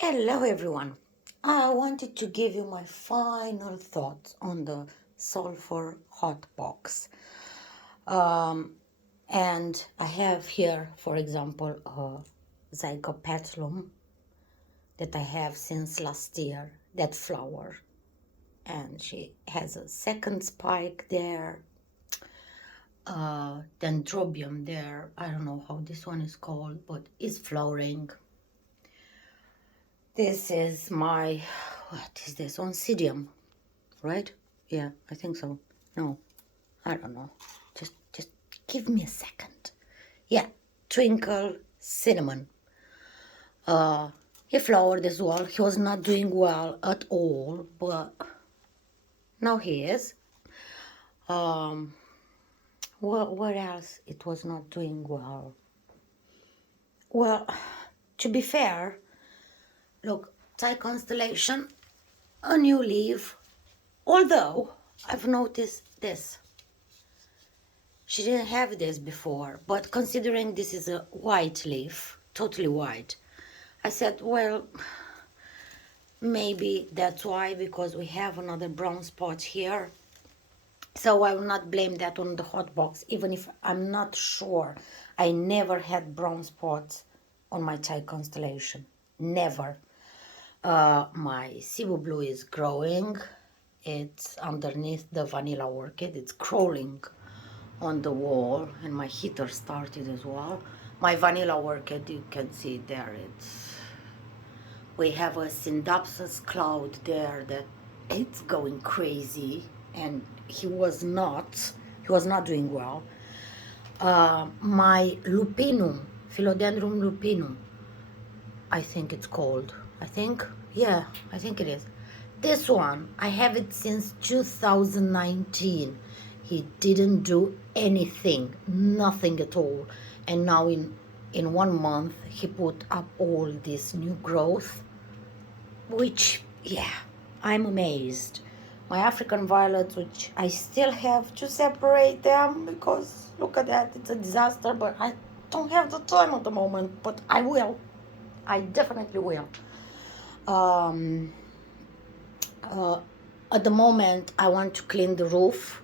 Hello, everyone. I wanted to give you my final thoughts on the sulfur hot box. And I have here, for example, a zygopetalum that I have since last year, that flower. And she has a second spike there, dendrobium there. I don't know how this one is called, but it's flowering. This is my, what is this, oncidium, right? Yeah, I think so. No, I don't know. Just give me a second. Yeah, twinkle cinnamon. He flowered as well. He was not doing well at all, but now he is. What else? It was not doing well. Well, to be fair, look, Thai constellation, a new leaf. Although I've noticed this. She didn't have this before, but considering this is a white leaf, totally white, I said, well, maybe that's why, because we have another brown spot here. So I will not blame that on the hot box, even if I'm not sure. I never had brown spots on my Thai constellation. Never. My Cebu blue is growing. It's underneath the vanilla orchid. It's crawling on the wall, and my heater started as well. My vanilla orchid, you can see there, we have a syndapsus cloud there that it's going crazy, and he was not doing well. My lupinum, philodendron lupinum, I think it's called, yeah, I think it is. This one, I have it since 2019. He didn't do anything, nothing at all. And now in 1 month, he put up all this new growth, which, yeah, I'm amazed. My African violets, which I still have to separate them because look at that, it's a disaster, but I don't have the time at the moment, but I will. I definitely will. At the moment, I want to clean the roof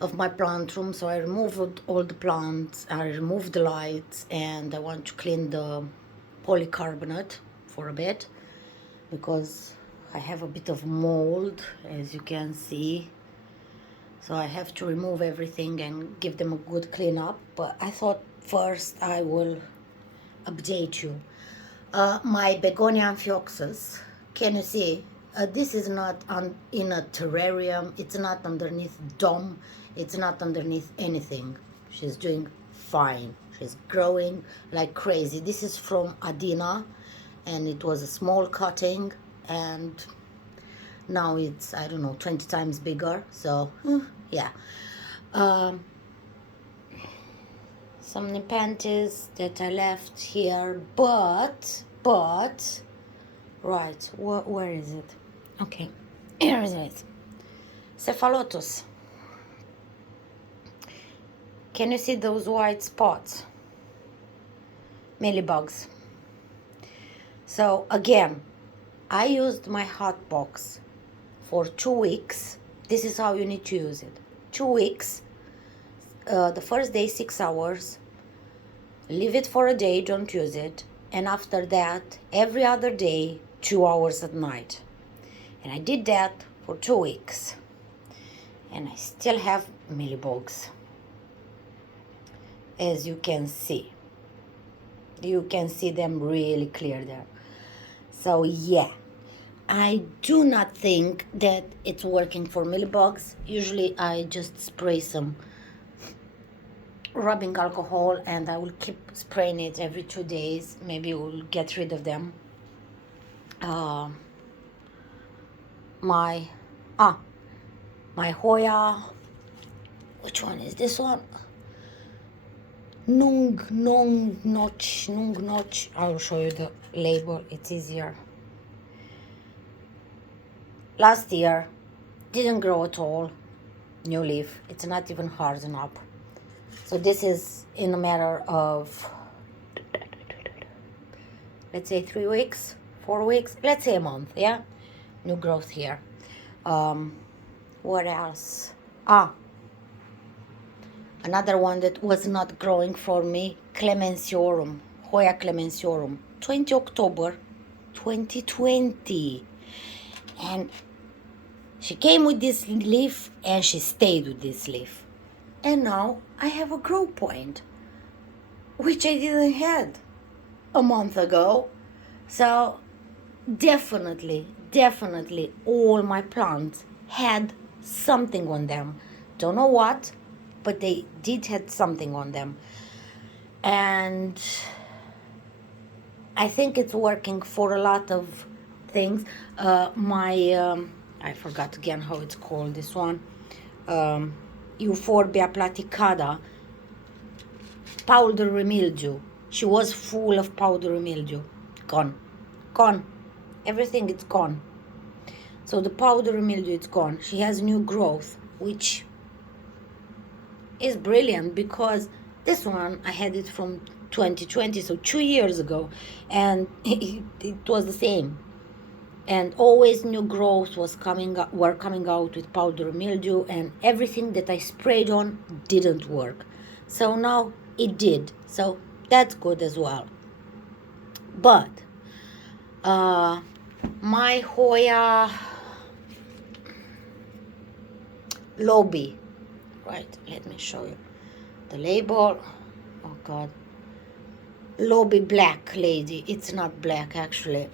of my plant room, so I removed all the plants, I removed the lights, and I want to clean the polycarbonate for a bit because I have a bit of mold, as you can see. So I have to remove everything and give them a good clean up. But I thought first I will update you. My begonia amphioxus, can you see? This is not in a terrarium, it's not underneath dome, it's not underneath anything. She's doing fine. She's growing like crazy. This is from Adina, and it was a small cutting, and now it's, I don't know, 20 times bigger. So yeah. Some nepenthes that I left here, but right, where is it? Okay, here is it. Cephalotus. Can you see those white spots? Mealybugs. So again, I used my hot box for 2 weeks. This is how you need to use it. 2 weeks. The first day 6 hours. Leave it for a day, don't use it. And after that, every other day, 2 hours at night. And I did that for 2 weeks. And I still have mealybugs. As you can see. You can see them really clear there. So yeah, I do not think that it's working for mealybugs. Usually I just spray some rubbing alcohol, and I will keep spraying it every 2 days. Maybe we'll get rid of them. My Hoya, which one is this one? Nung Notch. I will show you the label, it's easier. Last year, didn't grow at all. New leaf, it's not even hardened up. So this is in a matter of, let's say 3 weeks, 4 weeks, let's say a month, yeah? New growth here. What else? Another one that was not growing for me, Clemenciorum, Hoya Clemenciorum, 20 October 2020. And she came with this leaf and she stayed with this leaf. And now I have a grow point, which I didn't had a month ago. So definitely all my plants had something on them. Don't know what, but they did had something on them. And I think it's working for a lot of things. I forgot again how it's called, this one. Euphorbia platycada, powdery mildew. She was full of powdery mildew. Gone. Everything is gone. So the powdery mildew is gone. She has new growth, which is brilliant because this one I had it from 2020, so 2 years ago, and it was the same. And always new growth were coming out with powdery mildew, and everything that I sprayed on didn't work. So now it did. So that's good as well. But my Hoya lobby, right? Let me show you the label. Oh God, lobby black lady. It's not black actually,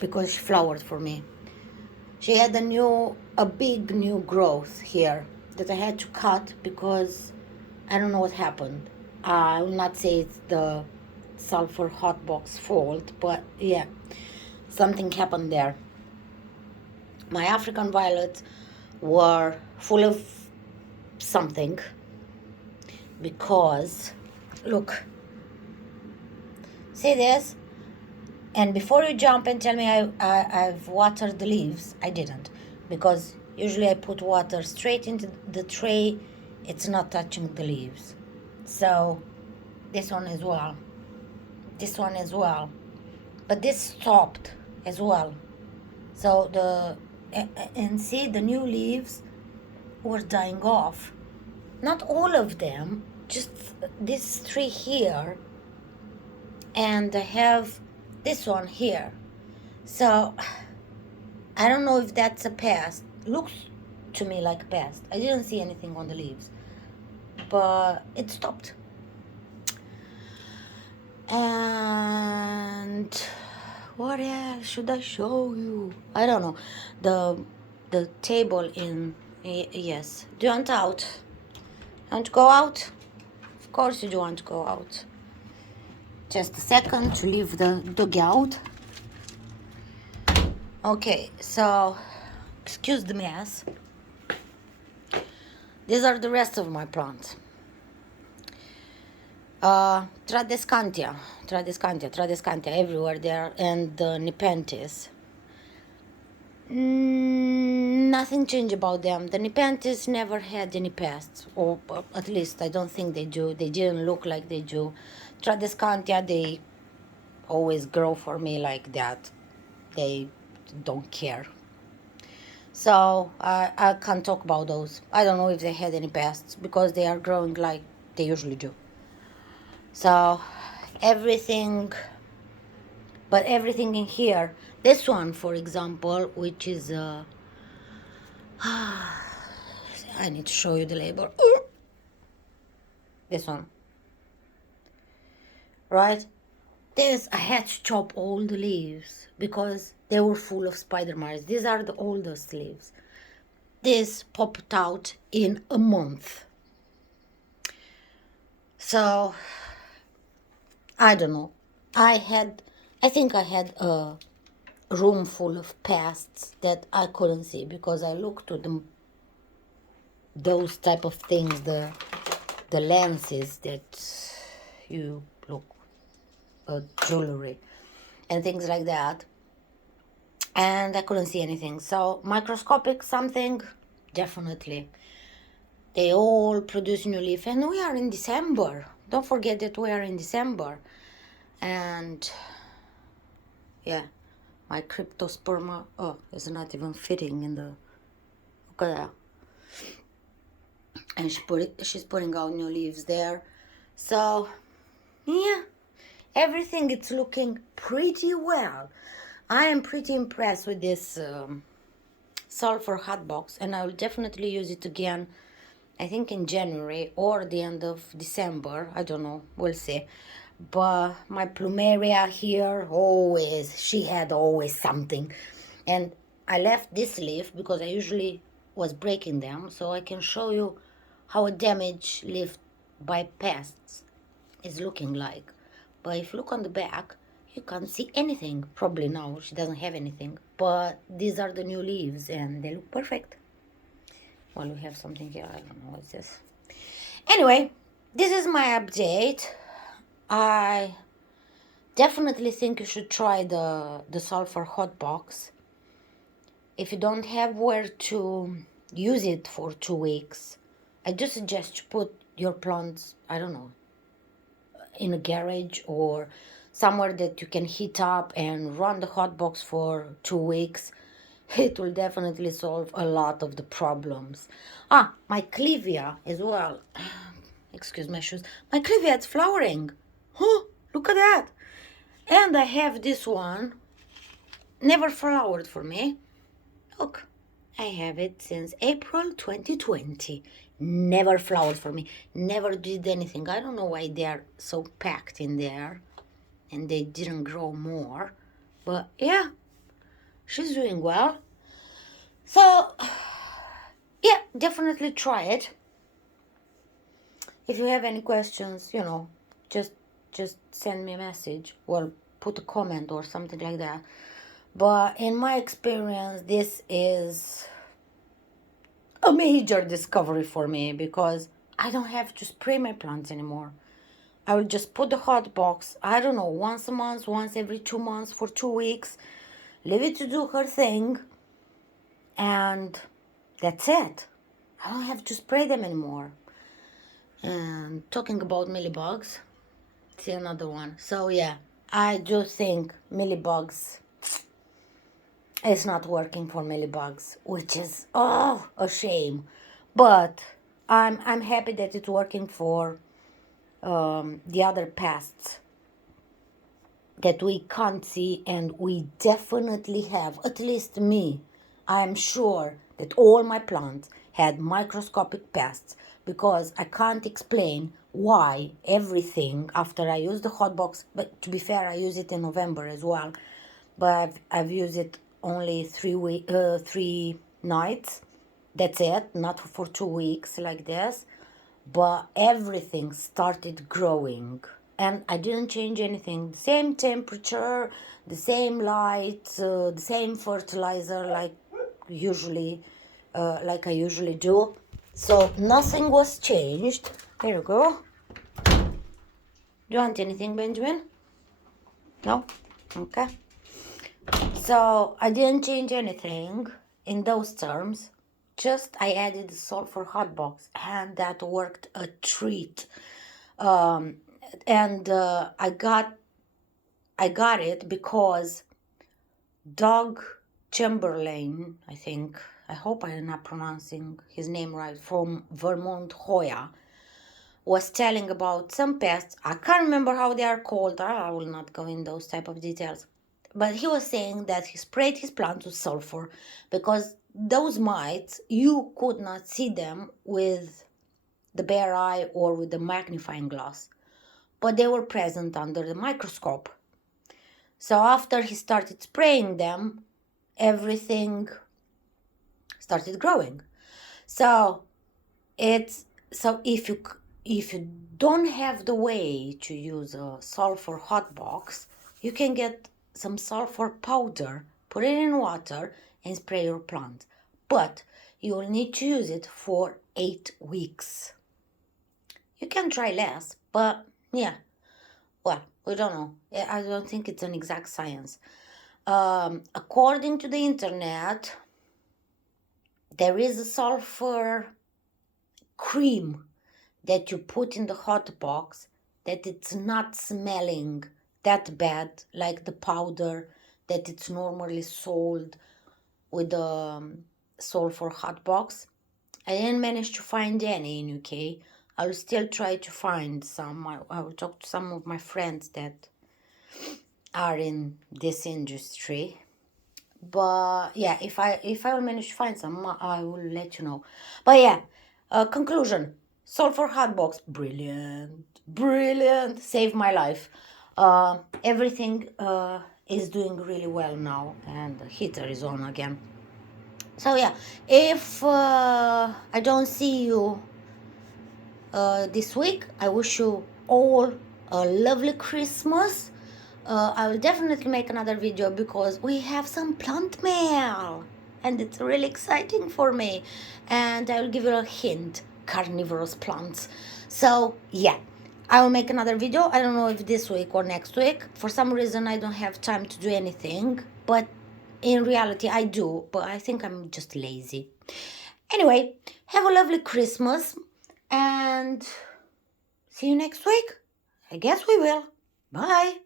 because she flowered for me. She had a big new growth here that I had to cut because I don't know what happened. I will not say it's the sulfur hotbox fault, but yeah, something happened there. My African violets were full of something because, look, see this? And before you jump and tell me I've watered the leaves, I didn't, because usually I put water straight into the tray. It's not touching the leaves. So this one as well, but this stopped as well. So and see, the new leaves were dying off. Not all of them, just these 3 here, and I have this one here. So I don't know if that's a pest. Looks to me like a pest. I didn't see anything on the leaves, but it stopped. And what else should I show you? I don't know. The table in, yes. Do you want out? Want to go out? Of course you do want to go out. Just a second to leave the dog out. Okay, so excuse the mess. These are the rest of my plants. Tradescantia everywhere there, and the Nepenthes. Nothing changed about them. The Nepenthes never had any pests, or at least I don't think they do. They didn't look like they do. Tradescantia, they always grow for me like that. They don't care. So I can't talk about those. I don't know if they had any pests because they are growing like they usually do. So everything in here, this one for example, which is I need to show you the label. This one, right? This, I had to chop all the leaves because they were full of spider mites. These are the oldest leaves. This popped out in a month. So I don't know. I think I had a room full of pests that I couldn't see because I looked to them, those type of things, the lenses that you look jewelry and things like that, and I couldn't see anything. So microscopic something, definitely. They all produce new leaf, and we are in December. Don't forget that we are in December. And Yeah, my cryptosperma, oh, it's not even fitting in the, look at that. And she's putting out new leaves there. So, yeah, everything it's looking pretty well. I am pretty impressed with this sulfur hot box, and I will definitely use it again, I think in January or the end of December. I don't know, we'll see. But my plumeria here, always, she had always something. And I left this leaf because I usually was breaking them, so I can show you how a damaged leaf by pests is looking like. But if you look on the back, you can't see anything. Probably now she doesn't have anything, but these are the new leaves and they look perfect. Well, we have something here, I don't know what's this. Anyway, this is my update. I definitely think you should try the sulfur hot box. If you don't have where to use it for 2 weeks, I do suggest you put your plants, I don't know, in a garage or somewhere that you can heat up and run the hot box for 2 weeks. It will definitely solve a lot of the problems. My clivia as well. Excuse my shoes. My clivia is flowering. Oh, look at that. And I have this one. Never flowered for me. Look, I have it since April 2020. Never flowered for me. Never did anything. I don't know why they are so packed in there and they didn't grow more. But yeah, she's doing well. So, yeah, definitely try it. If you have any questions, just send me a message or put a comment or something like that. But in my experience, this is a major discovery for me because I don't have to spray my plants anymore. I will just put the hot box, I don't know, once a month, once every 2 months for 2 weeks, leave it to do her thing, and that's it. I don't have to spray them anymore. And talking about mealybugs, see another one. So yeah, I do think mealybugs, it's not working for mealybugs, which is a shame. But I'm happy that it's working for the other pests that we can't see, and we definitely have, at least me, I'm sure that all my plants had microscopic pests because I can't explain why everything after I use the hot box, but to be fair, I use it in November as well, but I've used it only 3 nights. That's it, not for 2 weeks like this. But everything started growing and I didn't change anything. The same temperature, the same light, the same fertilizer like I usually do. So nothing was changed. There you go. Do you want anything, Benjamin? No? Okay. So I didn't change anything in those terms. Just I added the sulfur hot box and that worked a treat. And I got it because Doug Chamberlain, I think, I hope I'm not pronouncing his name right, from Vermont, Hoya, was telling about some pests. I can't remember how they are called. I will not go in those type of details. But he was saying that he sprayed his plants with sulfur because those mites, you could not see them with the bare eye or with the magnifying glass, but they were present under the microscope. So after he started spraying them, everything started growing. So if you don't have the way to use a sulfur hot box, you can get some sulfur powder, put it in water and spray your plant. But you will need to use it for 8 weeks. You can try less, but yeah, well, we don't know. I don't think it's an exact science. According to the internet, there is a sulfur cream that you put in the hot box that it's not smelling that bad like the powder that it's normally sold with the sulfur hot box. I didn't manage to find any in UK. I will still try to find some. I will talk to some of my friends that are in this industry. But yeah, if I will manage to find some, I will let you know. But yeah, conclusion: sulfur hot box, brilliant, brilliant, saved my life. Everything is doing really well now, and the heater is on again. So yeah, if I don't see you this week, I wish you all a lovely Christmas. I will definitely make another video because we have some plant mail and it's really exciting for me. And I will give you a hint, carnivorous plants. So yeah, I will make another video. I don't know if this week or next week. For some reason, I don't have time to do anything, but in reality, I do, but I think I'm just lazy. Anyway, have a lovely Christmas and see you next week. I guess we will. Bye.